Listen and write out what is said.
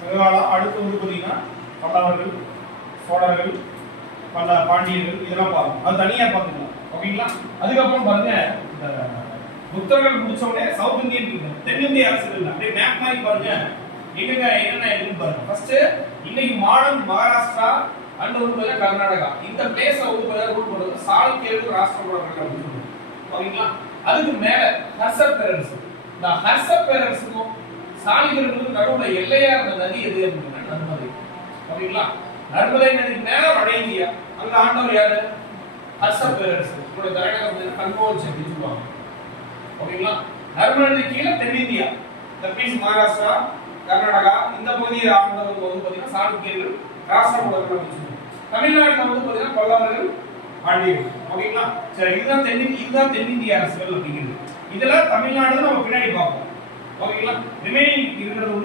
சங்ககாலம் அடுத்து வந்து பார்த்தீங்கன்னா பல்லவர்கள், சோழர்கள், பல பாண்டியர்கள் இதெல்லாம் பார்க்கணும். அது தனியாக பார்த்துக்கலாம். ஓகேங்களா? அதுக்கப்புறம் பாருங்க, இந்த புத்தர்கள் முடிச்ச உடனே சவுத் இந்தியன் கிங்டம், தென்னிந்திய அரசுகள் அப்படியே மேப் மாதிரி பாருங்க. என்னென்ன இருக்குன்னு பாருங்க. ஃபர்ஸ்ட் இன்னைக்கு மாடர்ன் மகாராஷ்டிரா அண்ட் வந்து கர்நாடகா இந்த பிளேஸ் வந்து ரூல் பண்றது சாளுக்கியர்கள் ராஷ்டிரகூடர்கள் அப்படின்னு சொல்லுவாங்க. ஓகேங்களா? அதுக்கு மேல ஹர்ஷப் பேரரசு. இந்த ஹர்ஷப் பேரரசுக்கும் சாளுக்கியர்களுக்கு நடுவுல எல்லையா இருந்த நதி எது அப்படின்னா நர்மதை. ஓகேங்களா? நர்மதை நதிக்கு மேல வட இந்தியா, அங்க ஆண்டவர் யாரு? ஹர்ஷப் பேரரசு. இதோட தலைநகரம் வந்து கன்கோஜ் அப்படின்னு சொல்லுவாங்க. ஓகேங்களா? நர்மதை நதி கீழே தென்னிந்தியா, தட் மீன்ஸ் மகாராஷ்டிரா, கர்நாடகா இந்த பகுதியை ஆண்டவர் வந்து பாத்தீங்கன்னா சாளுக்கியர்கள் ராஷ்டிரகூடர்கள் அப்படின்னு சொல்லுவாங்க. தமிழ்நாட்டுல வந்து பாத்தீங்கன்னா பல்லவர்கள், பாண்டியர்கள். ஓகேங்களா? சரி, இதுதான் தென்னிந்திய அரசுகள் அப்படிங்கிறது. இதெல்லாம் தமிழ்நாடு நம்ம பின்னாடி பார்ப்போம். ஓகேங்களா? ரிமைனிங் இருக்கிறது